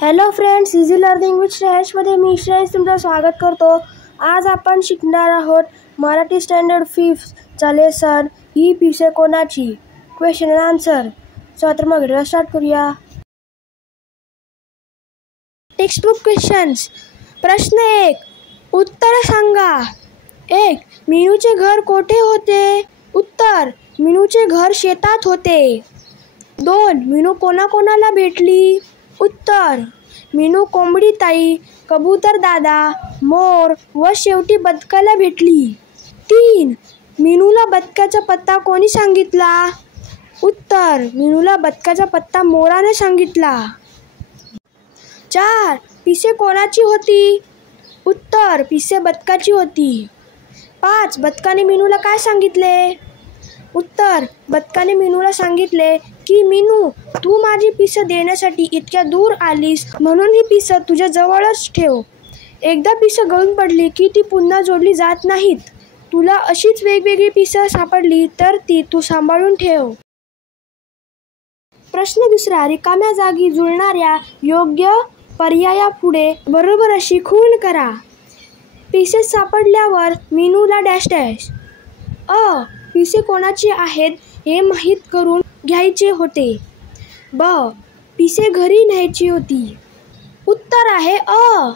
Hello friends, easy learning with श्रेयसमध्ये मी श्रेयस तुमचं स्वागत करतो. आज आपण शिकणार आहोत मराठी स्टँडर्ड 5चा लेसन ही पिसे कोणाची, क्वेश्चन अँड आन्सर. चला तर मग स्टार्ट करूया. Textbook questions. प्रश्न 1, उत्तर सांगा. 1. मीनूचे घर कोठे होते? उत्तर, मीनूचे घर शेतात होते. 2. मीनू कोणाकोणाला भेटली? उत्तर, मीनू कोंबडी ताई, कबूतर दादा, मोर व शेवटी बदकाला भेटली. 3. मीनूला बदकाचा पत्ता कोणी सांगितला? उत्तर, मीनूला बदकाचा पत्ता मोराने सांगितला. 4. पिसे कोणाची होती? उत्तर, पिसे बदकाची होती. 5. बदकाने मीनूला काय सांगितले? उत्तर, बदकाने मीनूला सांगितले की मीनू, तू माझी पिसं देण्यासाठी इतक्या दूर आलीस म्हणून ही पिसं तुझ्या जवळच ठेव. एकदा पिसं गळून पडली की ती पुन्हा जोडली जात नाहीत. तुला अशीच वेगवेगळी पिसं सापडली तर ती तू सांभाळून ठेव. प्रश्न 2. रिकाम्या जागी जुळणाऱ्या योग्य पर्यायापुढे बरोबर अशी खूण करा. पिसे सापडल्यावर मीनूला डॅश डॅश. अ. पिसे कोणाची आहेत हे माहीत करून घ्यायचे होते. ब. पिसे घरी न्यायची होती. उत्तर आहे अ.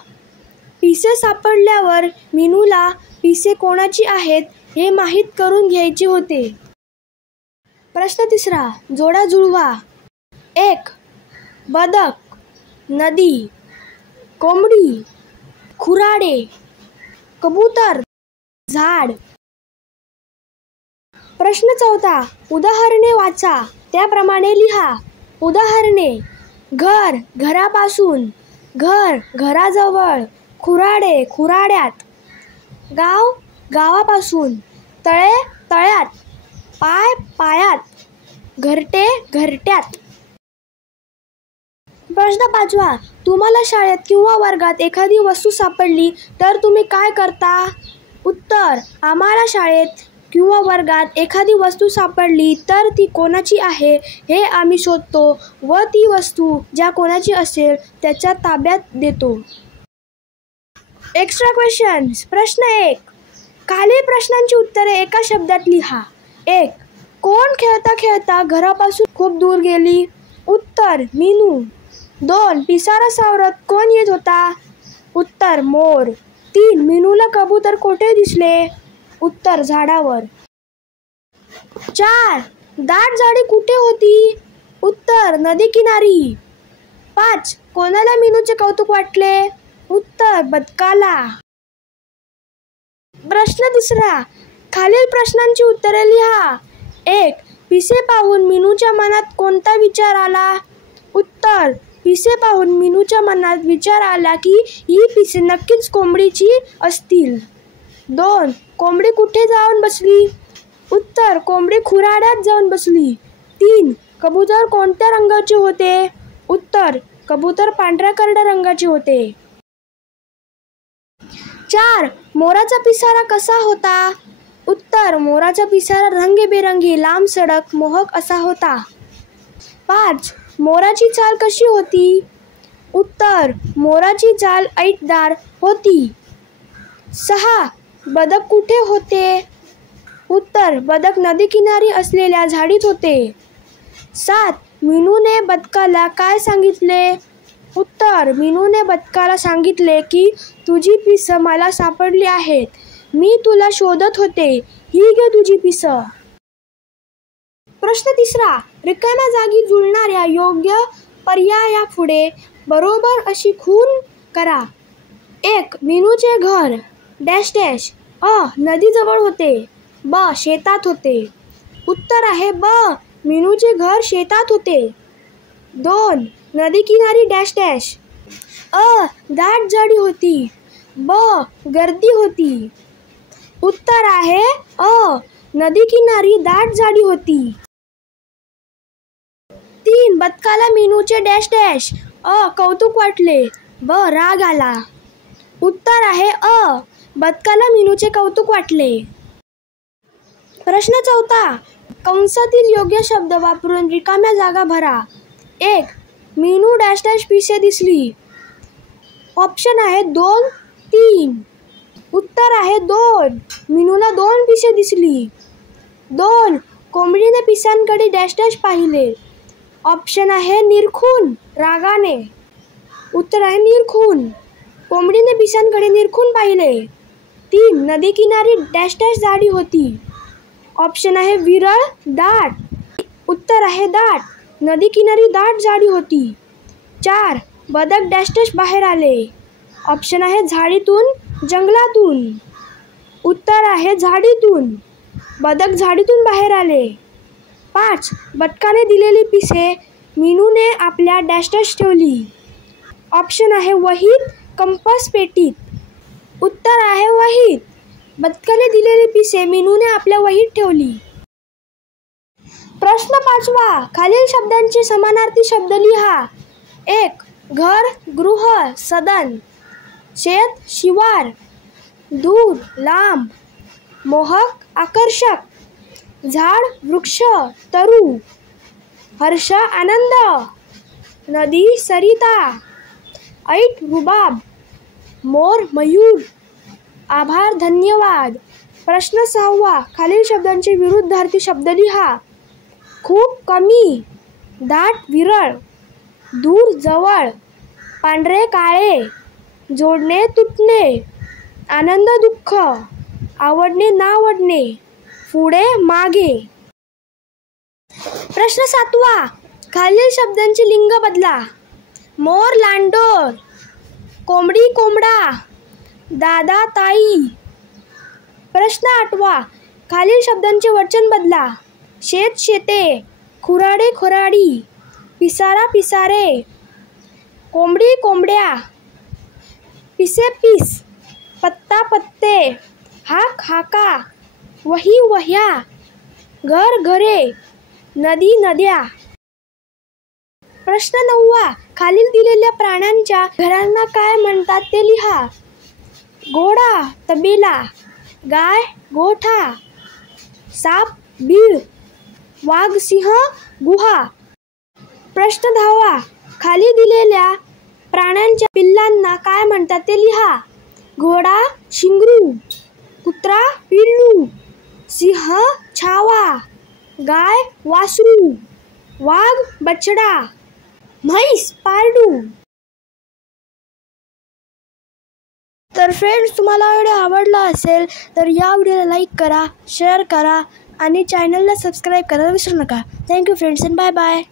पिसे सापडल्यावर मीनूला पिसे कोणाची आहेत हे माहीत करून घ्यायचे होते. प्रश्न 3. जोडा जुळवा. 1. बदक, नदी, कोंबडी, खुराडे, कबूतर, झाड. प्रश्न 4. उदाहरणे वाचा, त्याप्रमाणे लिहा. उदाहरणे: घर, घरापासून, घर, घराजवळ, खुराडे, खुराड्यात, गाव, गावापासून, तळे, तळ्यात, पाय, पायात, घरटे, घरट्यात. प्रश्न 5. तुम्हाला शाळेत किंवा वर्गात एखादी वस्तू सापडली तर तुम्ही काय करता? उत्तर, आम्हाला शाळेत किंवा वर्गात एखादी वस्तू सापडली तर ती कोणाची आहे हे आम्ही शोधतो व ती वस्तू ज्या कोणाची असेल त्याच्या ताब्यात देतो. Extra questions. प्रश्न 1. खालील प्रश्नांची उत्तरे एका शब्दात लिहा. 1. कोण खेळता खेळता घरापासून खूप दूर गेली? उत्तर, मीनू. 2. पिसारा सावरत कोण येत होता? उत्तर, मोर. 3. मीनूला कबूतर कोठे दिसले? उत्तर, झाडावर. 4. दाट झाडी कुठे होती? उत्तर, नदी किनारी. 5. कोणाला मीनूचे कौतुक वाटले? उत्तर, बदकाला. प्रश्न 2. खालील प्रश्नांची उत्तरे लिहा. 1. पिसे पाहून मीनूच्या मनात कोणता विचार आला? उत्तर, पिसे पाहून मीनूच्या मनात विचार आला की ही पिसे नक्कीच कोंबडीची असतील. 2. कोंबडी कुठे जाऊन बसली? उत्तर, कोंबडी खुराड्यात जाऊन बसली. 3. कबूतर कोणत्या रंगाचे होते? उत्तर, कबूतर पांढऱ्या करड्या रंगाचे होते. 4. मोराचा पिसारा कसा होता? उत्तर, मोराचा पिसारा रंगीबेरंगी, लांब सडक, मोहक असा होता. 5. मोराची चाल कशी होती? उत्तर, मोराची चाल ऐटदार होती. 6. बदक कुठे होते? उत्तर, बदक नदी किनारी असलेल्या झाडीत होते. 7. मीनूने बदकाला काय सांगितले? उत्तर, मीनूने बदकाला सांगितले की तुझी पिसं मला सापडली आहेत. मी तुला शोधत होते. ही घे तुझी पिसं. प्रश्न 3. रिकाम्या जागी जुळणाऱ्या योग्य पर्यायापुढे बरोबर अशी खूण करा. 1. मीनूचे घर डॅश डॅश. अ. नदीजवळ होते. ब. शेतात होते. उत्तर आहे ब. मीनूचे घर शेतात होते. 2. नदी किनारी डॅश डॅश. अ. दाट झाडी होती. ब. गर्दी होती. उत्तर आहे अ. नदी किनारी दाट झाडी होती. 3. बदकाला मीनूचे डॅश डॅश. अ. कौतुक वाटले. ब. राग आला. उत्तर आहे अ. बदकाला मीनूचे कौतुक वाटले. प्रश्न 4. कंसातील योग्य शब्द वापरून रिकाम्या जागा भरा. 1. मीनू डॅश डॅश पिसे दिसली. ऑप्शन आहे 2, 3. उत्तर आहे 2. मीनूला 2 पिसे दिसली. 2. कोंबडीने पिसांकडे डॅश डॅश पाहिले. ऑप्शन आहे निरखून, रागाने. उत्तर आहे निरखून. कोंबडीने पिसांकडे निरखून पाहिले. 3. नदी किनारी डॅश डॅश झाडी होती. ऑप्शन आहे विरळ, दाट. उत्तर आहे दाट. नदी किनारी दाट झाडी होती. 4. बदक डॅश डॅश बाहेर आले. ऑप्शन आहे झाडीतून, जंगलातून. उत्तर आहे झाडीतून. बदक झाडीतून बाहेर आले. 5. बदकाने दिलेली पिसे मीनूने आपल्या डॅश डॅश ठेवली. ऑप्शन आहे वहीत, कंपास पेटीत. उत्तर आहे वहीत. बदकाने दिलेली पिसे मीनूने आपल्या वहीत ठेवली. प्रश्न 5. खालील शब्दांचे समानार्थी शब्द लिहा. 1. घर, गृह, सदन. शेत, शिवार. दूर, लांब. मोहक, आकर्षक. झाड, वृक्ष, तरु. हर्ष, आनंद. नदी, सरिता. ऐट, रुबाब. मोर, मयूर. आभार, धन्यवाद. प्रश्न 6. खालील शब्दांचे विरुद्धार्थी शब्द लिहा. खूप, कमी. दाट, विरळ. दूर, जवळ. पांढरे, काळे. जोडणे, तुटणे. आनंद, दुःख. आवडणे, नावडणे. पुढे, मागे. प्रश्न 7. खालील शब्दांचे लिंग बदला. मोर, लांडोर. कोंबडी, कोंबडा. दादा, ताई. प्रश्न 8. खालील शब्दांचे वचन बदला. शेत, शेते. खुराडे, खुराडी. पिसारा, पिसारे. कोंबडी, कोंबड्या. पिसे, पीस. पत्ता, पत्ते. हाक, हाका. वही, वह्या. घर, घरे. नदी, नद्या. प्रश्न 9. खालील दिलेल्या प्राण्यांच्या घरांना काय म्हणतात ते लिहा. घोडा, तबेला. गाय, गोठा. साप, बीळ. वाघ, सिंह, गुहा. प्रश्न 10. खाली दिलेल्या प्राण्यांच्या पिल्लांना काय म्हणतात ते लिहा. घोडा, शिंगरू. कुत्रा, पिल्लू. सिंह, छावा. गाय, वासरू. वाघ, बछडा. म्हैस, पारडू. तर फ्रेंड्स, तुम्हाला व्हिडिओ आवडला असेल तर या व्हिडिओला लाईक करा, शेअर करा आणि चॅनलला सबस्क्राईब करायला विसरू नका. Thank you friends and bye bye.